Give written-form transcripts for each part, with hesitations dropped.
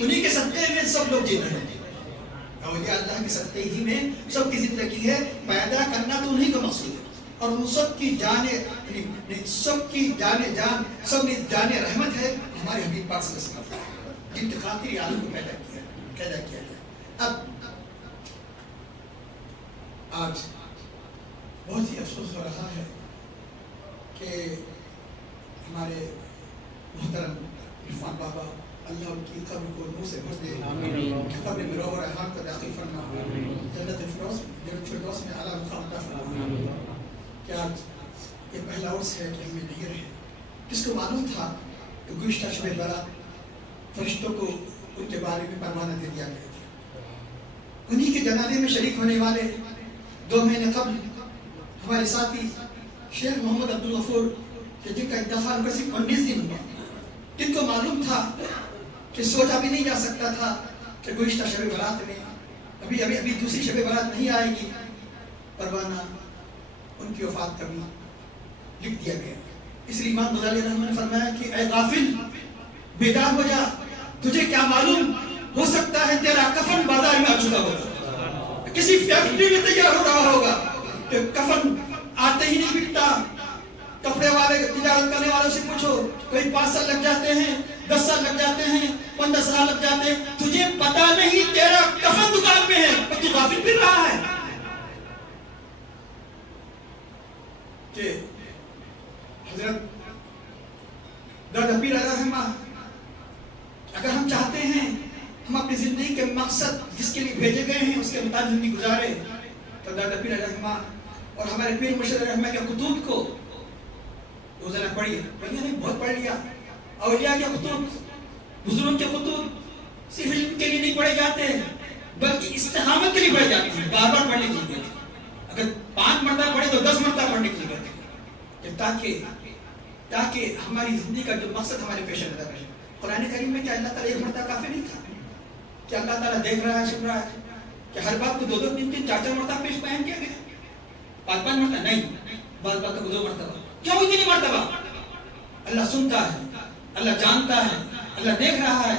انہی کے صدقے میں سب لوگ جی رہے ہیں. اولیاء اللہ کے صدقے ہی میں سب کی زندگی ہے. پیدا کرنا تو انہی کا مقصود ہے، اور ان سب کی جان رحمت ہے ہمارے حبیب پاک صلی اللہ علیہ وسلم، جن کی خاطر یہ عالم کو پیدا کیا گیا. اب آج بہت ہی افسوس ہو رہا ہے کہ ہمارے محترم عرفان بابا، اللہ ان کی قبر کو نور سے بھر دے، قبر میں روح و ریحان کو داخل فرما، جنت الفردوس میں اعلیٰ مقام عطا فرما. کہ آج یہ پہلا عرس ہے کہ ہم میں نہیں رہے. کس کو معلوم تھا کہ گزشتہ شب برات فرشتوں کو ان کے بارے میں پروانہ دے دیا گیا تھا. انہی کے جنازے میں شریک ہونے والے 2 مہینے قبل ہمارے ساتھی شیخ محمد عبدالغفور کہ جن کا انتقال کا صرف 19 دن ہوا، جن کو معلوم تھا کہ سوچا بھی نہیں جا سکتا تھا کہ گزشتہ شب برات میں ابھی دوسری شب برات نہیں آئے گی، پروانہ ان کی وفات کا بھی لکھ دیا گیا. اس لیے امام غزالی رحمہ نے فرمایا کہ اے غافل بیدار ہو جا، تجھے کیا معلوم ہو سکتا ہے تیرا کفن بازار میں آ چکا ہوگا، کسی فیکٹری میں تیار ہو رہا ہوگا کہ کفن آتے ہی نہیں بکتا. کپڑے والے تجارت کرنے والوں سے پوچھو، کوئی 5 سال لگ جاتے ہیں، 10 سال لگ جاتے ہیں، 15 سال لگ جاتے ہیں، تجھے پتا نہیں تیرا کفن دکان میں ہے اور تو غافل پھر رہا ہے. کہ حضرت دادا پیر علیہ رحمہ اگر ہم چاہتے ہیں ہم اپنی زندگی کے مقصد جس کے لیے بھیجے گئے ہیں اس کے مطابق زندگی گزارے، تو دادا پیر علیہ رحمہ اور ہمارے پیر مرشد علیہ رحمہ کے خطوط کو روزانہ پڑھیے نہیں، بہت پڑھ لیا. اولیاء کے خطوط، بزرگوں کے خطوط صرف علم کے لیے نہیں پڑھے جاتے بلکہ استقامت کے لیے پڑھے جاتے ہیں. بار بار پڑھنے کی ضرورت ہے. اگر 5 مرتبہ پڑھے تو 10 مرتبہ پڑھنے کی ضرورت ہے، تاکہ ہماری زندگی کا جو مقصد ہمارے پیش نظر رہے. قرآن کریم میں کیا اللہ تعالیٰ 1 مرتبہ کافی نہیں تھا؟ کہ اللہ تعالیٰ دیکھ رہا ہے، سن رہا ہے کہ ہر بات کو 2 3 4 مرتبہ پیش بیان کیا گیا؟ 5 مرتبہ نہیں، بعض باتوں کو 2 مرتبہ. کیوں اتنی مرتبہ؟ اللہ سنتا ہے، اللہ جانتا ہے، اللہ دیکھ رہا ہے.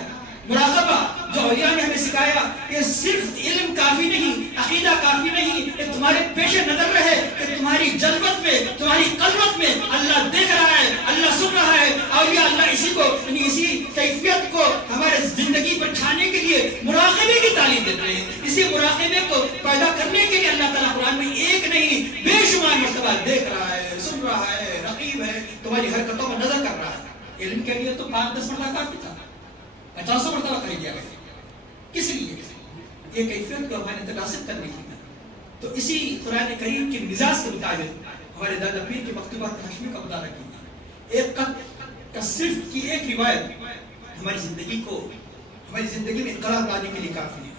مراقبہ جو اولیاء نے ہمیں سکھایا، یہ صرف علم کافی نہیں، عقیدہ کافی نہیں، یہ تمہارے پیش نظر رہے کہ تمہاری جلوت میں، تمہاری قلوت میں اللہ دیکھ رہا ہے، اللہ سن رہا ہے. اولیاء اللہ اسی کیفیت کو ہمارے زندگی پر چھانے کے لیے مراقبے کی تعلیم دیتے ہیں. اسی مراقبے کو پیدا کرنے کے لیے اللہ تعالیٰ قرآن میں ایک نہیں بے شمار مرتبہ دیکھ رہا ہے، سن رہا ہے، رقیب ہے، تمہاری حرکتوں پر نظر کر رہا ہے. علم کے لیے تو 5-10 مرتبہ کافی تھا، 50 مرتبہ کر دیا گیا. کس لیے؟ یہ کیفیت کو ہمارے تناسب کرنے کی ہے. تو اسی قرآن کریم کے مزاج کے مطابق ہمارے دادا پیر کے مکتوبات ہاشمی کا مطالعہ کیا. ایک خط کا صرف کی ایک روایت ہماری زندگی میں انقلاب لانے کے لیے کافی ہے.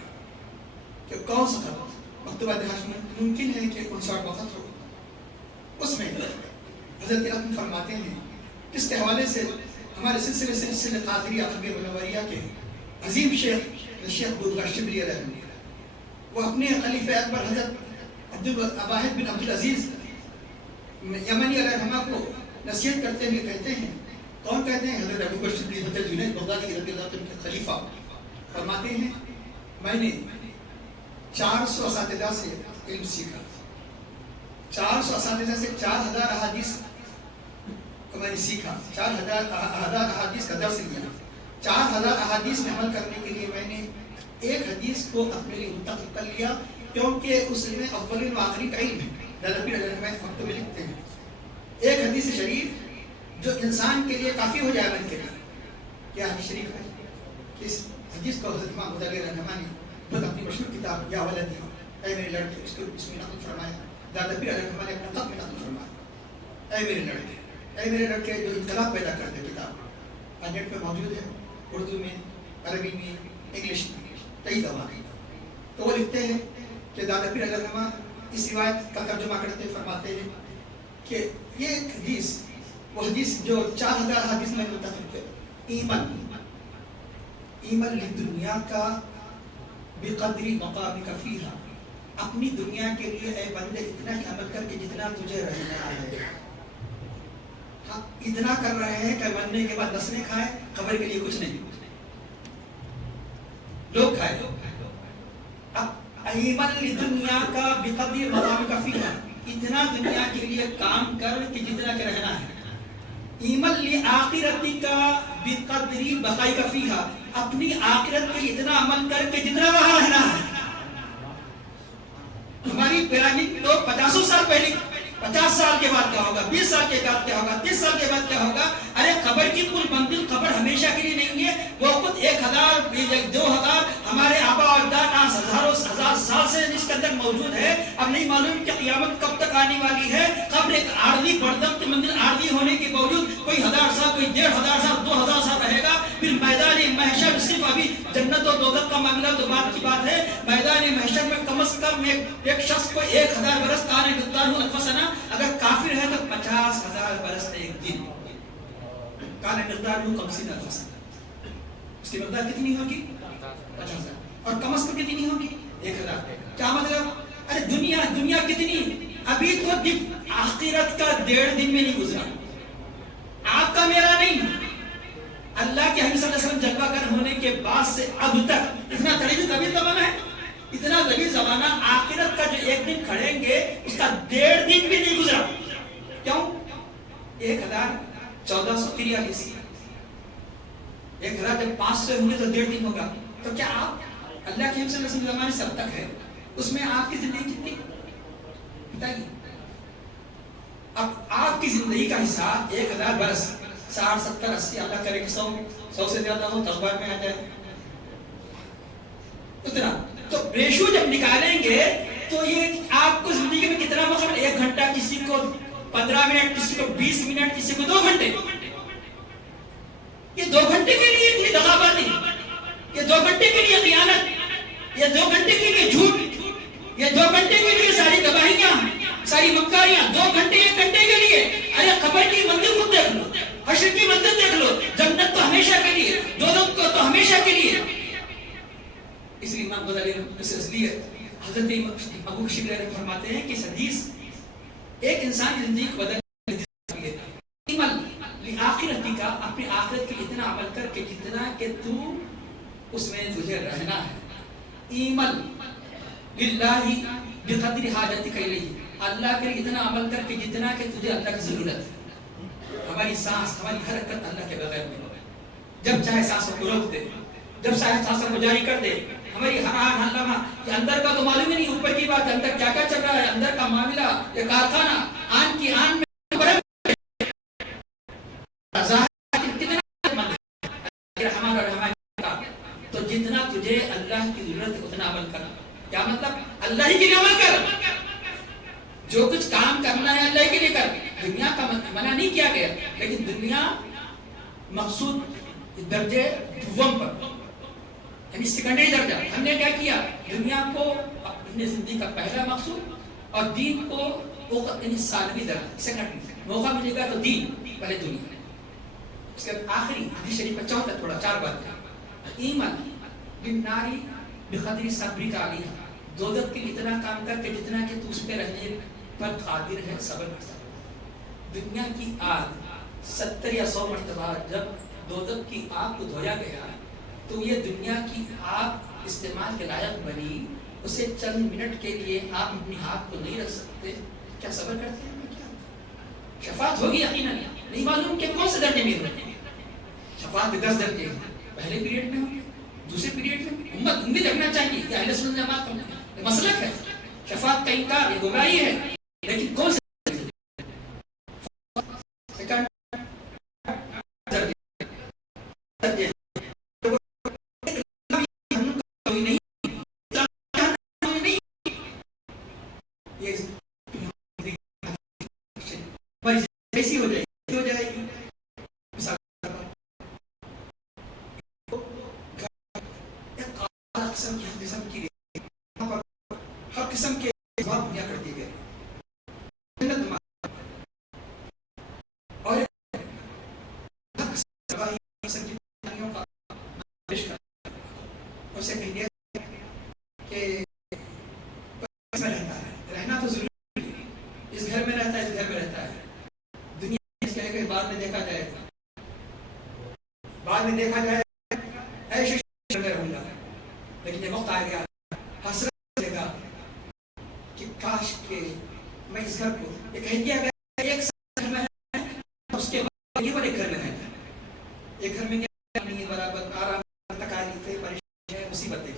کہ کون سا خط؟ مکتوبات ہاشمی. ممکن ہے کہ 59 خط ہو. اس میں حضرت رحمت فرماتے ہیں کس کے حوالے سے ہمارے سلسلے قادریہ خبیر منوریہ کے عظیم شیخ بودگاہ شبلی علیہ السلام وہ اپنے خلیفہ اکبر حضرت عبدالواحد بن عبدالعزیز یمنی علیہ السلام کو نصیحت کرتے ہوئے کہتے ہیں. کون کہتے ہیں؟ حضرت ابو بکر شبلی حضرت جنید بغدادی رضی اللہ عنہ کے خلیفہ فرماتے ہیں میں نے 400 اساتذہ سے علم سیکھا. 400 اساتذہ سے 4000 احادیث کو میں نے سیکھا. 4000 احادیث کا درس لیا. 4000 احادیث میں عمل کرنے کے لیے میں نے ایک حدیث کو اپنے لیے منتخب کر لیا کیونکہ اس میں اولین و آخری کا علم ہے. دادا پیر علیہ السلام مکتوب میں لکھتے ہیں ایک حدیث شریف جو انسان کے لیے کافی ہو جائے من کے لیے. کیا حدیث شریف ہے؟ اس حدیث کو حضرت امام غزالی رحمہ اللہ نے خود اپنی مشہور کتاب یا ولدی اے میرے لڑکے اس کو اس میں نقل فرمایا. دادا پیر علیہ السلام نے اپنے خط میں نقل فرمایا اے میرے لڑکے، اے میرے لڑکے جو انقلاب پیدا کرتے. کتاب آج نیٹ پہ موجود ہے، اردو میں، عربی میں، انگلش میں، کئی زبانیں. تو وہ لکھتے ہیں کہ دادا پیر علیہ السلام اس روایت کا ترجمہ کرتے فرماتے ہیں کہ یہ ایک حدیث، وہ حدیث جو 4000 حدیث میں منتخب ہے. ایمن للدنیا کا بقدری مقامک فیہا، اپنی دنیا کے لیے اے بندے اتنا ہی عمل کر کے جتنا تجھے رہنا ہے. ہاں اتنا کر رہے ہیں کہ مرنے کے بعد نسلیں کھائیں، قبر کے لیے کچھ نہیں. لوگ کھائے. اب ایمن دنیا کا بقدر مقام کا فیہا, اتنا دنیا کے لیے کام کر کہ جتنا کہ رہنا ہے. ایمن لآخرتی کا بقدری بقائی کا فیہا, اپنی آخرت کے اتنا عمل کر کے جتنا وہاں رہنا ہے. ہماری پیرامڈ تو 50 سال پہلے, 50 سال کے بعد کیا ہوگا, 20 سال کے بعد کیا ہوگا, 30 سال کے بعد کیا ہوگا. ارے قبر کی کل منزل, قبر ہمیشہ کے لیے نہیں ہے. وہ خود 1000 2000 ہمارے آبا و اجداد ہزاروں ہزار سال سے اس کے اندر موجود ہے. اب نہیں معلوم کہ قیامت کب تک آنے والی ہے. قبر ایک عارضی بردم کی منزل, عارضی ہونے کے باوجود کوئی 1000 سال, کوئی 1500 سال, 2000 سال رہے گا. پھر میدان محشر, صرف ابھی جنت و دوزخ کا معاملہ تو بات کی بات ہے. میدان محشر میں کم از کم ایک شخص کو 1000 برس کان مقدار الف سنہ, اگر کافر ہے تو 50,000 برس ایک دن. کان مقدار 50 الف سنہ, اس کی مقدار کتنی ہوگی؟ 50,000. اور کم از کم کتنی ہوگی؟ 1000. کیا مطلب؟ ارے دنیا کتنی, ابھی تو آخرت کا 1.5 دن میں نہیں گزرا, آپ کا میرا نہیں. اللہ کے حبیب صلی اللہ علیہ وسلم جلوہ گر ہونے کے بعد سے اب تک اتنا طویل زمانہ ہے, اتنا طویل زمانہ. آخرت کا جو 1 دن کھڑیں گے اس کا 1.5 دن بھی نہیں گزرا. کیوں؟ 1443. 1000 جب 500 ہوں گے تو 1.5 دن ہوگا. تو کیا آپ اللہ کے حبیب صلی اللہ علیہ وسلم زمانے سے اب تک ہے, اس میں آپ کی زندگی کتنی بتائیے. اب آپ کی زندگی کا حساب 1000 برس, 60 70 80, اللہ کرے کہ 100 سے زیادہ ہو, تخبار میں آ جائے اتنا. تو ریشو جب نکالیں گے تو یہ آپ کو زندگی میں کتنا مقام, 1 گھنٹہ, کسی کو 15 منٹ, کسی کو 20 منٹ, کسی کو 2 گھنٹے. یہ 2 گھنٹے کے لیے تھی دغابازی, یہ 2 گھنٹے کے لیے خیانت, یہ 2 گھنٹے کے لیے جھوٹ, یہ 2 گھنٹے کے لیے ساری تباہیاں, ساری مکاریاں. 2 گھنٹے 1 گھنٹے کے لیے. ارے قبر کی منزل خود دیکھ لو, حشر کی منزل دیکھ لو. جنت تو ہمیشہ کے لیے, دوزخ کو تو ہمیشہ کے لیے. اس لیے امام غزالی اس لیے حضرت ابو شبلی فرماتے ہیں کہ اس حدیث ایک انسان کی زندگی کو بدل دیتی ہے. ایمن آخرتی کا, اپنی آخرت کے اتنا عمل کر کے جتنا کہ تو اس میں تجھے رہنا ہے. ایمن للہ بقدر حاجتک الیہ, اللہ کے اتنا عمل کر کے جتنا کہ تجھے اللہ کی ضرورت ہے. ہماری سانس, ہماری حرکت اللہ کے بغیر میں ہو. جب چاہے سانسوں کو روک دے, جب چاہے سانسوں کو جاری کر دے. ہماری ہر آن ہر لمحہ, یہ اندر کا تو معلوم ہی نہیں, اوپر کی بات, اندر کیا کیا چل رہا ہے, اندر کا معاملہ, یہ کارخانہ, آن کی آن میں تو جتنا تجھے اللہ کی ضرورت ہے اتنا عمل کر. کیا مطلب؟ اللہ ہی کے لیے عمل کر. جو کچھ کام کرنا ہے اللہ کے لیے کر. دنیا کا منع نہیں کیا گیا, لیکن دنیا مقصود درجے دوم پر, یعنی سیکنڈری درجہ. ہم نے کیا کیا, دنیا کو اپنی زندگی کا پہلا مقصود اور دین کو یعنی ثانوی درجہ, سیکنڈری. موقع ملے گا تو دین, پہلے دنیا. اس کے آخری حدیث شریف میں 4 تھوڑا 4 بات ہے. ایمن بالناری بقدر صبری کا علیہ, دوزخ کے اتنا کام کر کے جتنا کہ تو اس پہ رہنے پر قادر ہے, صبر کر سکتا. دنیا کی آگ 70 یا 100 مرتبہ جب دوزخ کی آگ کو دھویا گیا تو یہ دنیا کی آگ استعمال کے لائق بنی. اسے چند منٹ کے لیے آپ اپنی ہاتھ کو نہیں رکھ سکتے, کیا صبر کرتے ہیں؟ کیا شفاعت ہوگی یقیناً, نہیں معلوم کہ کون سے درجے میں ہوگی. شفاعت کے 10 درجے ہیں, پہلے پیریڈ میں ہوگی, دوسرے پیریڈ میں. امت امید رکھنا چاہیے, یہ اہل سنت جماعت کا مسلک ہے. شفاعت کا انکار یہ گمراہی ہے, لیکن کون سے ایسی ہو جائے گی. ہر قسم کے جواب دیا کر دیے گئے اور اسے کہیں گے کہ رہنا تو ضروری ہے, اس گھر میں رہتا ہے, اس گھر میں رہتا ہے. دنیا اس کہے کہ بعد میں دیکھا جائے گا, بعد میں دیکھا جائے, ایسے رہوں گا. لیکن یہ وقت آ گیا حسرت دے گا کہ کاش کہ میں اس گھر کو یہ کہہ دیا گیا ایک سال میں ہے اس کے بعد یہ بڑے گھر میں ہے ایک گھر میں کیا نہیں برابر آرام تکالیفیں پریشانیاں مصیبتیں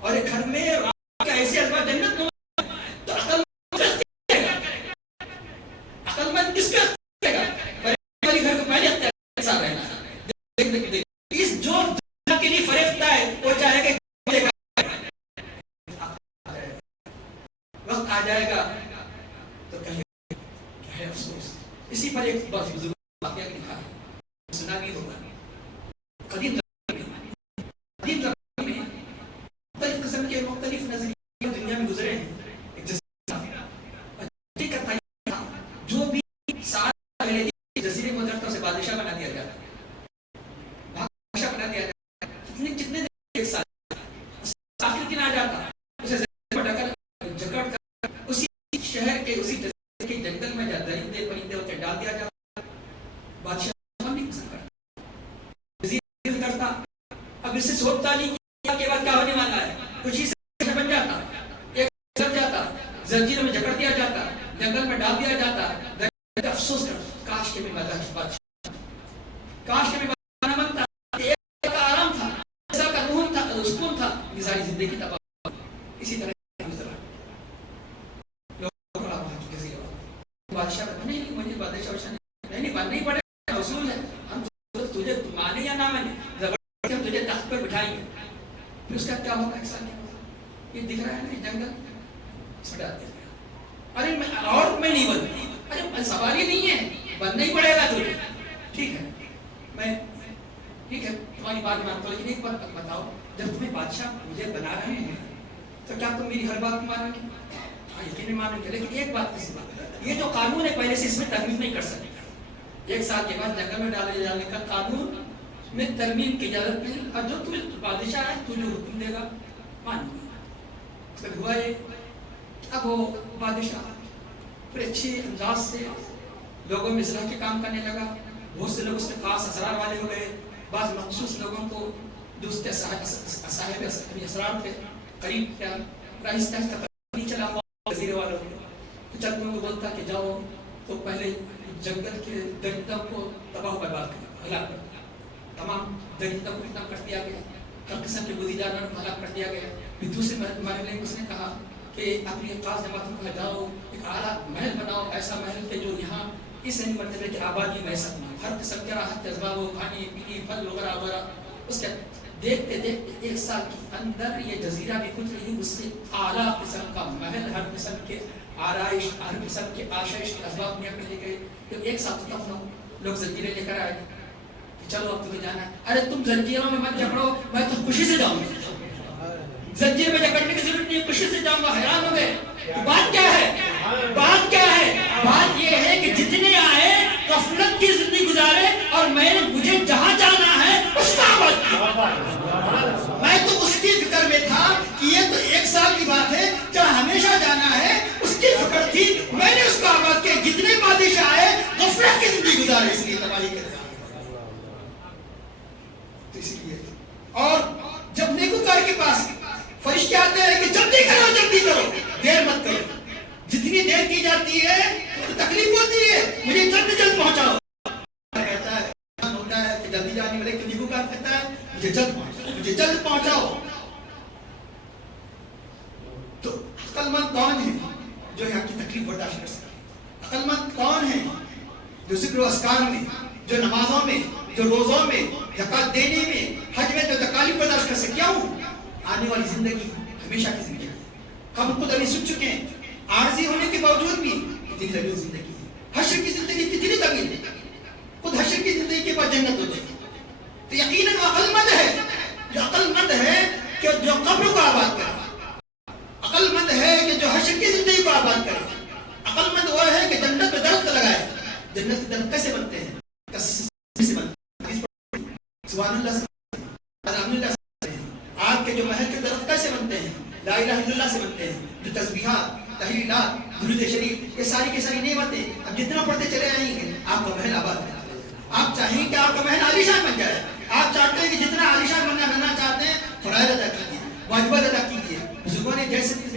اور ایک گھر میں ایسے ازواج جنت میں تو عقل مند کس کا گا پہلے گھر کو پہلے ایسا رہنا اس جو دنیا کے لیے فریفتہ ہے وہ چاہے کہ وقت آ جائے گا تو کہیں کیا ہے افسوس. اسی پر ایک بہت بزرگ واقعہ لکھا ہے سنا بھی ہوگا. قدیم زمانے میں مختلف قسم کے مختلف نظریے دنیا میں گزرے ہیں. ایک جزیرہ تھا جو بھی سارے جزیرے کو درختوں سے بادشاہ بنا دیا جاتا بادشاہ بنا دیا جاتا کتنے دن ایک سال آخر دن آ جاتا اسے جکڑ کر اسی شہر کے اسی جزیرے کے جنگل میں جا درندے پرندے ہوتے ڈال دیا جاتا. بادشاہ نہیں پسند کرتا جزیرے کرتا. اب اس سے سوچتا نہیں کہ بعد کیا ہونے والا ہے. کچھ ہی سے بن جاتا ایک سب جاتا زنجیروں میں جکڑ دیا جاتا جنگل میں ڈال دیا جاتا. افسوس کرتا کاش کے میں بادشاہ کاش کے میں بادشاہ بنتا. ایک کا آرام تھا ایسا کا روح تھا سکون تھا یہ ساری زندگی تباہ. اسی طرح بادشاہ نہیں مجھے بادشاہ نہیں بننا ہی پڑے گا. اصول ہے ہم تجھے مانے یا نہ مانے زبردستی ہم تجھے تخت پر بٹھائیں گے. پھر اس کا کیا ہوگا ایسا نہیں ہوگا. یہ دکھ رہا ہے نا جنگل چھڑا دیا گیا. ارے میں اور میں نہیں بنتی. ارے سوال ہی نہیں ہے بننا ہی پڑے گا تجھے. ٹھیک ہے میں ٹھیک ہے تمہاری بات مانتا ہوں لیکن ایک بات بتاؤ جب تمہیں بادشاہ مجھے بنا رہے ہیں تو کیا تم میری ہر بات مانو گے؟ ہاں یقیناً مانو گے. لیکن ایک بات کسی بات یہ جو قانون ہے پہلے سے اس میں ترمیم نہیں کر سکتے. ایک سال کے بعد جنگل میں ڈالے جانے کا قانون میں ترمیم کی اجازت نہیں. اور جو تم بادشاہ ہے تو جو حکم دے گا مان لو. ہوا یہ اب وہ بادشاہ پھر اچھے انداز سے لوگوں میں اصلاح کے کام کرنے لگا. بہت سے لوگ اس کے خاص اسرار والے ہو گئے. بعض مخصوص لوگوں کو جو اس کے صاحب اسرار تھے قریب کیا آہستہ آہستہ نہیں چلا جزیرے والوں کو. چند لوگوں کو بولتا کہ جاؤ تو پہلے جنگل کے درندوں کو تباہ برباد کر ہلاک کر تمام درندوں کو ختم کر دیا گیا. ہر قسم کے بودی جانوروں کو ہلاک کر دیا گیا. پھر دوسرے مرحلے میں اس نے کہا کہ اپنی خاص جماعتوں کو جاؤ ایک اعلیٰ محل بناؤ ایسا محل کہ جو یہاں اس نہیں مرتبے کی آبادی میں سکنا ہر قسم کے راحت جذبہ ہو کھانے پینے پھل وغیرہ وغیرہ. اس کے دیکھتے دیکھتے ایک سال کے اندر یہ جزیرہ بھی کچھ نہیں اس سے اعلیٰ قسم کا محل ہر قسم کے آرائش ہر قسم کے آشائش کے اسباب دنیا کر لے گئے. تو ایک ساتھ تک لوگ زنجیریں لے کر آئے کہ چلو اب تمہیں جانا ہے. ارے تم زنجیروں میں مت جکڑو میں تو خوشی سے جاؤں گا. زنجیر میں جکڑنے کی ضرورت نہیں خوشی سے جاؤں گا. حیران ہو گئے بات کیا ہے بات کیا ہے. بات یہ ہے کہ جتنے آئے غفلت کی زندگی گزارے اور میں نے مجھے جہاں جانا ہے اس کا میں تو اس کی فکر میں تھا کہ یہ تو ایک سال کی بات ہے جہاں ہمیشہ جانا ہے اس کی فکر تھی. میں نے اس کو آباد کیا جتنے بادشاہ آئے غفلت کی زندگی گزارے اس لیے تباہی کرے. تو اس لیے اور جب نیکوکار کے پاس فرشتے آتے ہیں کہ جلدی کرو دیر مت کرو. جتنی دیر کی جاتی ہے تکلیف ہوتی ہے مجھے جلد پہنچاؤ. کہتا ہے ہوتا ہے کہ جلدی جانے والے کہ نیکوکار کہتا ہے مجھے جلد پہنچاؤ. تو عقل مند کون ہے جو یہاں کی تکلیف برداشت کر سکے؟ عقل مند کون ہے جو ذکر و اذکار میں جو نمازوں میں جو روزوں میں زکات دینے میں حج میں جو تکالیف برداشت کر سکے؟ کیوں آنے والی زندگی ہمیشہ کی زندگی ہم خود ابھی سن چکے ہیں. عارضی ہونے کے باوجود بھی کتنی طویل زندگی ہے. حشر کی زندگی کتنی طویل ہے. خود حشر کی زندگی کے بعد جنت ہوتی ہے. تو یقیناً عقل مند ہے جو عقل مند ہے کہ جو قبر کو آباد کرے. عقل مند ہے کہ جو حشر کی زندگی کو آباد کرے. عقل مند وہ ہے کہ جنت میں درخت لگائے. جنت کے درخت کیسے بنتے ہیں؟ کیسے بنتے ہیں؟ سبحان اللہ سے الحمدللہ سے. آپ کے جو محل کے درخت کیسے بنتے ہیں؟ لا الہ الا اللہ سے بنتے ہیں. جو تسبیحات تحلیلات درود شریف یہ ساری کی ساری نعمتیں اب جتنا پڑھتے چلے آئیں گے آپ کا محل آباد ہے. آپ چاہیں کہ آپ کا محل عالیشان بن جائے. آپ چاہتے ہیں کہ جتنا عالیشان بننا چاہتے ہیں فرائض ادا کیجیے واجبات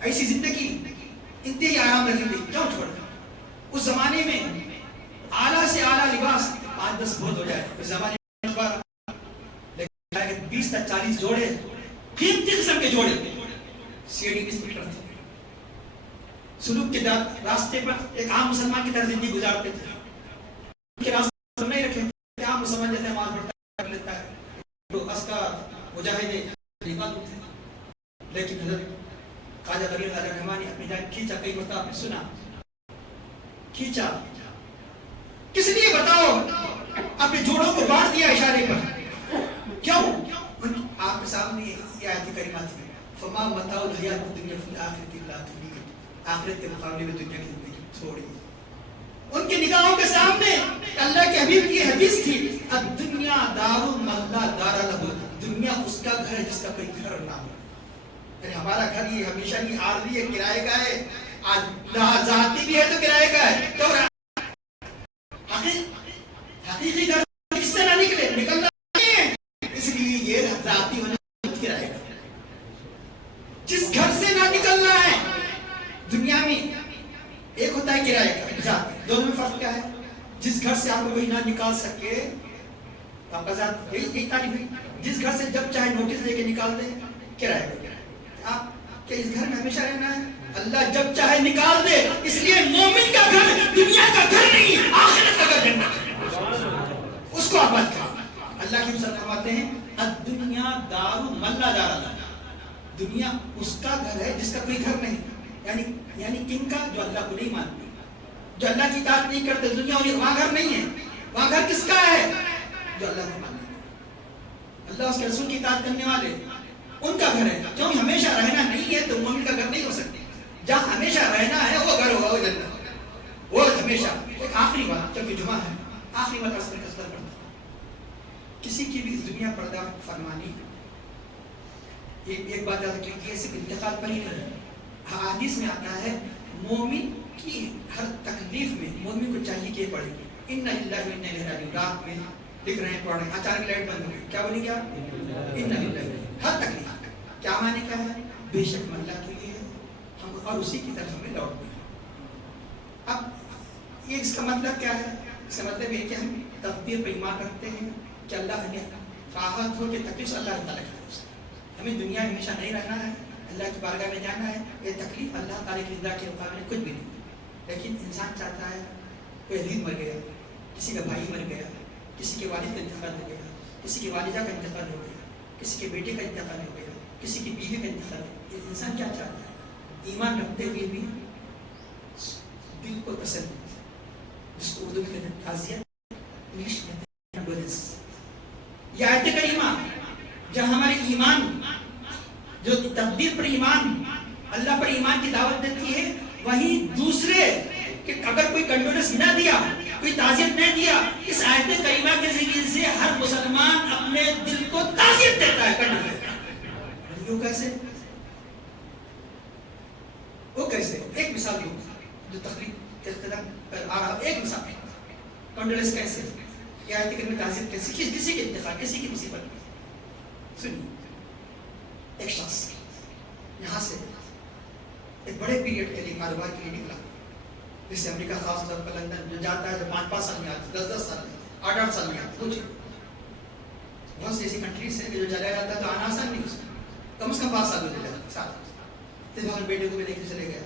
ایسی زندگی انتہائی آرام دہ زندگی کیوں چھوڑا؟ اس زمانے میں اعلیٰ سے اعلیٰ لباس 5-10 بہت ہو جائے، اس زمانے میں لیکن 20 تک 40 جوڑے قیمتی قسم کے جوڑے سیڑھی 20 میٹر تھے. سلوک کے راستے پر ایک عام مسلمان کی طرح زندگی گزارتے تھے. ان کے راستے پر نہیں رکھے تھے. عام مسلمان جیسے نماز پڑھتا کر لیتا ہے تو اسکار مجاہد لیکن حضرت خواجہ غریب خواجہ رحمانی اپنی جان کھینچا. کئی مرتبہ آپ نے سنا کھینچا کس لیے بتاؤ؟ اپنے جوڑوں کو بانٹ دیا اشارے پر. کیوں؟ آپ کے سامنے یہ آیت کریمہ تھی فما متاع الحیات الدنیا فی الآخرۃ الا قلیل. آخرت کے مقابلے میں دنیا کی زندگی تھوڑی. ان کی نگاہوں کے سامنے اللہ کے حبیب کی حدیث تھی الدنیا دار من لا دار لہ. دنیا اس کا گھر ہے جس کا کوئی گھر نہ ہو. یعنی ہمارا گھر یہ ہمیشہ نہیں عارضی ہے، کرائے کا ہے. آج ذاتی بھی ہے تو کرائے کا ہے. تو حقیقی گھر کس سے نہ نکلے، نکلنا نہیں ہے. اس لیے یہ ذاتی ہونا کرائے کا. جس گھر سے نہ نکلنا ہے دنیا میں، ایک ہوتا ہے کرائے کا، دونوں میں فرق کیا ہے؟ جس گھر سے آپ کو کوئی نہ نکال سکے آپ کا ذات یہی تعریف ہے. جس گھر سے جب چاہے نوٹس لے کے نکال دے کرائے کا. آپ کے اس گھر میں ہمیشہ رہنا ہے، اللہ جب چاہے نکال دے. اس لیے مومن کا گھر دنیا کا گھر نہیں، آخرت کا گھر جنت ہے. اس کو آباد کرو. اللہ کی مثال فرماتے ہیں الدنیا دار من لا دار لہ. دنیا اس کا گھر ہے جس کا کوئی گھر نہیں. یعنی کن کا؟ جو اللہ کو نہیں مانتے، جو اللہ کی اطاعت نہیں کرتے. دنیا وہاں گھر نہیں ہے. وہاں گھر کس کا ہے؟ جو اللہ کو مانتے، اللہ اس کے رسول کی اطاعت کرنے والے، ان کا گھر ہے. کیوں؟ ہمیشہ رہنا نہیں ہے تو مومن کا گھر نہیں ہو سکتا. جہاں ہمیشہ رہنا ہے وہ گھر ہوگا، وہ جنت. وہ ہمیشہ. ایک آخری بات، کیونکہ جمعہ ہے، آخری بات اصل کا پڑتا. کسی کی بھی اس دنیا پردہ فرمانی ایک بات یاد رکھیے، صرف انتقال پر ہی نہیں. حدیث میں آتا ہے مومن کی ہر تکلیف میں مومن کو چاہیے کہ پڑھے انا للہ و انا الیہ راجعون. رات میں لکھ رہے ہیں، پڑھ رہے ہیں، اچانک لائٹ بند ہو گئی، کیا بولی؟ کیا انا للہ. ہر تکلیف کیا معنی کیا ہے؟ بے شک اللہ کے لیے ہم اور اسی کی طرف ہمیں لوٹنا ہے. اب یہ اس کا مطلب کیا ہے؟ اس کا مطلب یہ کہ ہم تقدیر پر ایمان رکھتے ہیں کہ اللہ نے راحت ہو کہ تکلیف اللہ تعالیٰ کا. ہمیں دنیا میں ہمیشہ نہیں رہنا ہے، اللہ کی بارگاہ میں جانا ہے. یہ تکلیف اللہ تعالیٰ کی رضا کے مقابلے کچھ بھی نہیں. لیکن انسان چاہتا ہے، کوئی عزیز مر گیا، کسی کا بھائی مر گیا، کسی کے والد کا انتقال ہو گیا، کسی کی والدہ کا انتقال ہو گیا، کسی کے بیٹے کا انتقال ہو گیا، کسی کی بیوی کا انتقال ہو گیا. انسان کیا چاہتا ہے؟ ایمان رکھتے ہوئے بھی دل کو تسلی، جس کو اردو میں کہتے ہیں تعزیت، انگلش میں کہتے ہیں کنڈولنس. یہ آیت کریمہ جہاں ہمارے ایمان، جو تقدیر پر ایمان، اللہ پر ایمان کی دعوت دیتی ہے، وہیں دوسرے کہ اگر کوئی کنڈولنس نہ دیا، کوئی تعزیت نہ دیا، اس آیت کریمہ کے ذریعے سے ہر مسلمان اپنے دل کو تعزیت دیتا ہے، کنڈولنس دیتا ہے. وہ کیسے؟ وہ کیسے؟ ایک مثال دوں جو تقریب کے اختتام پر آ رہا. ایک مثال کنڈولنس کیسے؟ یہ آیت کریمہ تعزیت کیسے؟ کسی کے انتقال، کسی کی مصیبت میں. سنیے، ایک شخص یہاں سے ایک بڑے پیریڈ کے لیے کاروبار کے لیے نکلا، جس سے امریکہ خاص طور پر لندن جو جاتا ہے، جو 5-5 سال میں آتا ہے، 10-10 سال میں، 8-8 سال میں آتا ہے. کچھ بہت سی ایسی کنٹریز ہیں کہ جو چلا جاتا ہے تو آنا آسان نہیں، کم از کم 5 سال میں چلا جاتا ہے. اتفاقاً بیٹے کو بھی لے کے چلے گیا،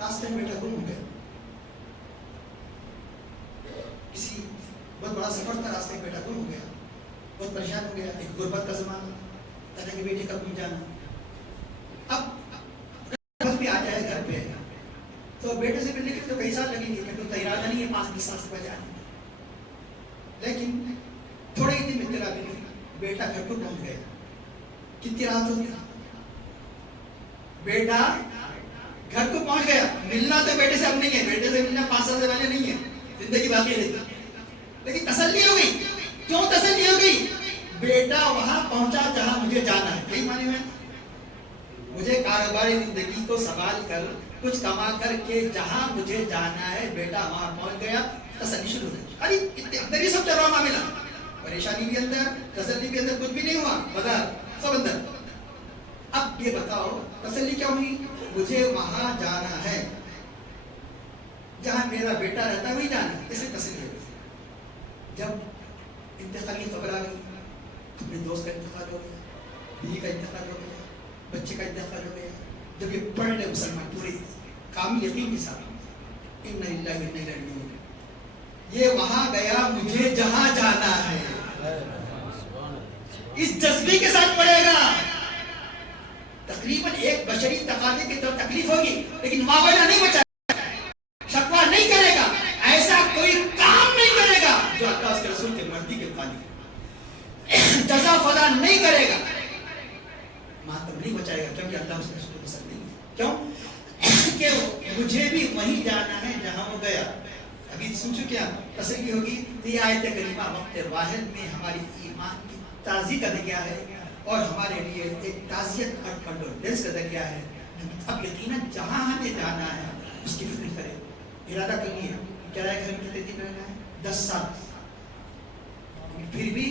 راستے میں بیٹا گم ہو گیا. کسی بہت بڑا سفر تھا، راستے میں بیٹا گم ہو گیا، بہت پریشان ہو گیا. ایک غربت کا زمانہ، کہ بیٹے کا گم جانا. اب بھی آ جائے گھر پہ تو بیٹے سے ملنے کے تو کئی سال لگیں گے، کیونکہ تو ارادہ نہیں ہے 5-20 سال سے پہلے آنے. لیکن تھوڑے ہی دن میں اطلاع ملی، بیٹا گھر کو پہنچ گیا. کتنی رات ہوگی؟ بیٹا گھر کو پہنچ گیا. ملنا تو بیٹے سے اب نہیں ہے، بیٹے سے ملنا 5 سال سے پہلے نہیں ہے، زندگی باقی رہتی. لیکن تسلی ہو گئی. کیوں تسلی ہو گئی؟ بیٹا وہاں پہنچا جہاں مجھے جانا ہے. یہی معنی میں مجھے کاروباری زندگی کو سنبھال کر کچھ کما کر کے جہاں مجھے جانا ہے، بیٹا وہاں پہنچ گیا. تسلی شروع ہو گئی. ارے اندر ہی سب ڈروا معاملہ، پریشانی بھی اندر، تسلی بھی اندر، کچھ بھی نہیں ہوا، بازار سب اندر. اب اب یہ بتاؤ تسلی کیا ہوئی؟ مجھے وہاں جانا ہے جہاں میرا بیٹا رہتا ہے، وہی جانا ہے، اس لیے تسلی ہوئی۔ جب انتقال کی خبر آ گئی، اپنے دوست کا انتقال ہو گیا، بیوی کا انتقال ہو گیا، بچے کا انتقال ہو گیا، جب یہ پڑھ لے مسلمان پورے کامل یقین کے ساتھ اِنَّا لِلَّهِ وَإِنَّا إِلَيْهِ رَاجِعُونَ، یہ وہاں گیا مجھے جہاں جانا ہے، اس جذبے کے ساتھ پڑھے گا۔ تقریباً ایک بشری تقاضے کی طرف تکلیف ہوگی، لیکن واویلا نہیں بچائے گا، شکوہ نہیں کرے گا، ایسا کوئی کام نہیں کرے گا جو اللہ اس کے رسول کے مرضی کے مطابق، جزا فضا نہیں کرے گا، ماتم نہیں بچائے گا، کیونکہ اللہ اس کے رسول کو پسند نہیں ہے۔ کیوں؟ کہ مجھے بھی وہیں جانا ہے جہاں وہ گیا۔ ابھی سوچو کیا تسلی ہوگی؟ یہ آیت کریمہ وقت واحد میں ہماری ایمان کی تازی کا ذریعہ ہے اور ہمارے لیے ایک تعزیت اور کنڈولنس کا ذریعہ ہے۔ اب یقیناً جہاں ہمیں جانا ہے اس کی فکر کریں، ارادہ کرنی ہے۔ کرایہ گھر میں کتنے دن رہنا ہے؟ 10 سال، پھر بھی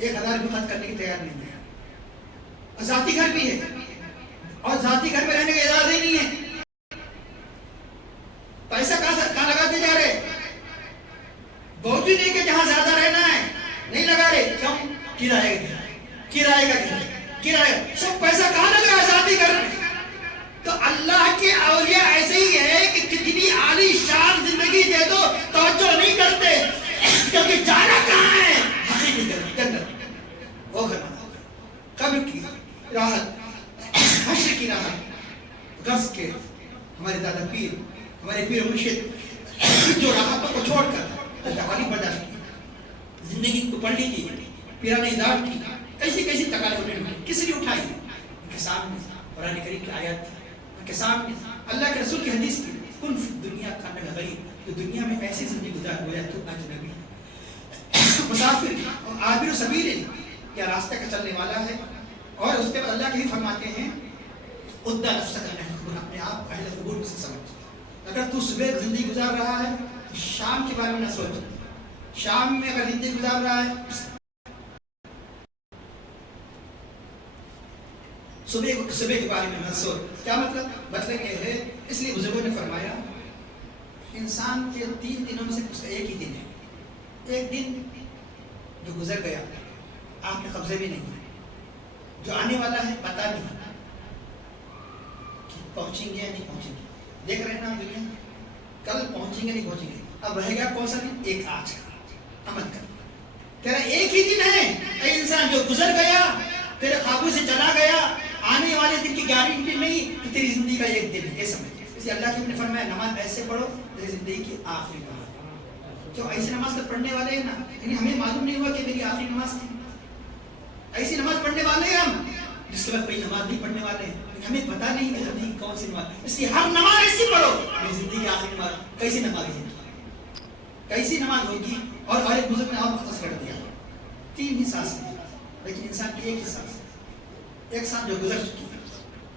1000 بھی خرچ کرنے کی تیار نہیں ہے۔ ذاتی گھر بھی ہے اور ذاتی گھر میں رہنے کا اجازت ہی نہیں ہے۔ پیسہ کہاں لگاتے جا رہے؟ باوجود نہیں کہ جہاں زیادہ رہنا ہے نہیں لگا رہے، کیوں؟ کرایہ کا کرایہ سب پیسہ کہاں لگ رہا ہے؟ ذاتی گھر میں۔ تو اللہ کے اولیاء ایسے ہی ہے کہ کتنی عالی شان زندگی دے دو توجہ نہیں کرتے، کیونکہ جانا کہاں ہے؟ حقیقی جنت، وہ گھر بنا، قبر کی راحت، حشر کی راحت، غرض کے ہمارے دادا پیر، ہمارے پیر مرشد جو راحتوں کو چھوڑ کر تکالیف برداشت کی، زندگی کو پڑھ لیجیے، پیران اداب کی کیسی کیسی تکالیف کس لیے اٹھائی؟ ان کے سامنے قرآن کریم کی آیات تھی، ان کے سامنے اللہ کے رسول کی حدیث کی، کن فی الدنیا کانک غریب، تو دنیا میں ایسی زندگی گزار گویا تو اجنبی مسافر اور عابر سبیل، یا راستہ کا چلنے والا ہے۔ اور اس کے بعد اللہ کے ہی فرماتے ہیں ادّا نفسک اہل قبور، اپنے آپ اہل قبور سے سمجھ۔ اگر تو صبح زندگی گزار رہا ہے تو شام کے بارے میں نہ سوچ، شام میں اگر زندگی گزار رہا ہے صبح کے بارے میں نہ سوچ۔ کیا مطلب؟ مطلب یہ ہے، اس لیے بزرگوں نے فرمایا انسان کے 3 دنوں میں سے اس کا ایک ہی دن ہے، ایک دن جو گزر گیا آپ کے قبضے بھی نہیں، جو آنے والا ہے پتہ نہیں کہ پہنچیں گے یا نہیں پہنچیں گے۔ دیکھ رہے ہیں نا دنیا، کل پہنچیں گے نہیں پہنچیں گے، اب رہ گیا کون سا دن؟ ایک آج کا، عمل کر۔ کہہ رہا ایک ہی دن ہے، اے انسان جو گزر گیا، تیرے قابو سے چلا گیا، آنے والے دن کی گارنٹی نہیں کہ تیری زندگی کا ایک دن ہے، یہ سمجھ۔ اس لیے اللہ نے فرمایا نماز ایسے پڑھو تیری زندگی کی آخری نماز۔ جو ایسی نماز تو پڑھنے والے ہیں نا، یعنی ہمیں معلوم نہیں ہوا کہ میری آخری نماز تھی، ایسی نماز پڑھنے والے ہیں ہم جس کے بعد کوئی نماز نہیں پڑھنے والے ہیں، ہمیں پتہ نہیں کہ زندگی کون سی نماز۔ اس لیے ہر نماز ایسی پڑھو میری زندگی کی آخری نماز کیسی نماز ہے، کیسی نماز ہوگی۔ اور ایک بزرگ نے اور مختص کر دیا، 3 ہی سانس لی، لیکن انسان کی ایک ہی سانس، ایک سانس جو گزر چکی ہے،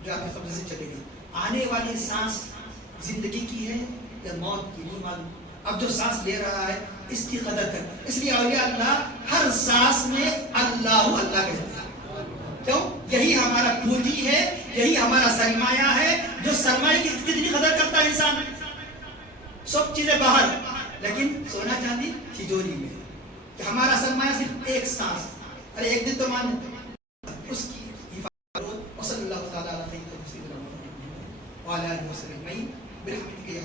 جو آپ کے قبضے سے چلے گئی۔ آنے والی سانس زندگی کی ہے یا موت کی نہیں معلوم۔ اب جو سانس لے رہا ہے اس کی قدر کر، اس لیے اولیاء اللہ ہر سانس میں اللہ اللہ کہتے ہیں۔ کیوں؟ یہی ہمارا پونجی ہے، یہی ہمارا سرمایہ ہے، جو سرمایہ کی کتنی قدر کرتا ہے انسان۔ سب چیزیں باہر، لیکن سونا چاندی تجوری میں، کہ ہمارا سرمایہ صرف ایک سانس، ارے ایک دن تو مان اس کی حفاظت۔ وصلی اللہ تعالیٰ علیہ وسلم وعلی آلہ وصحبہ اجمعین برحمتک یا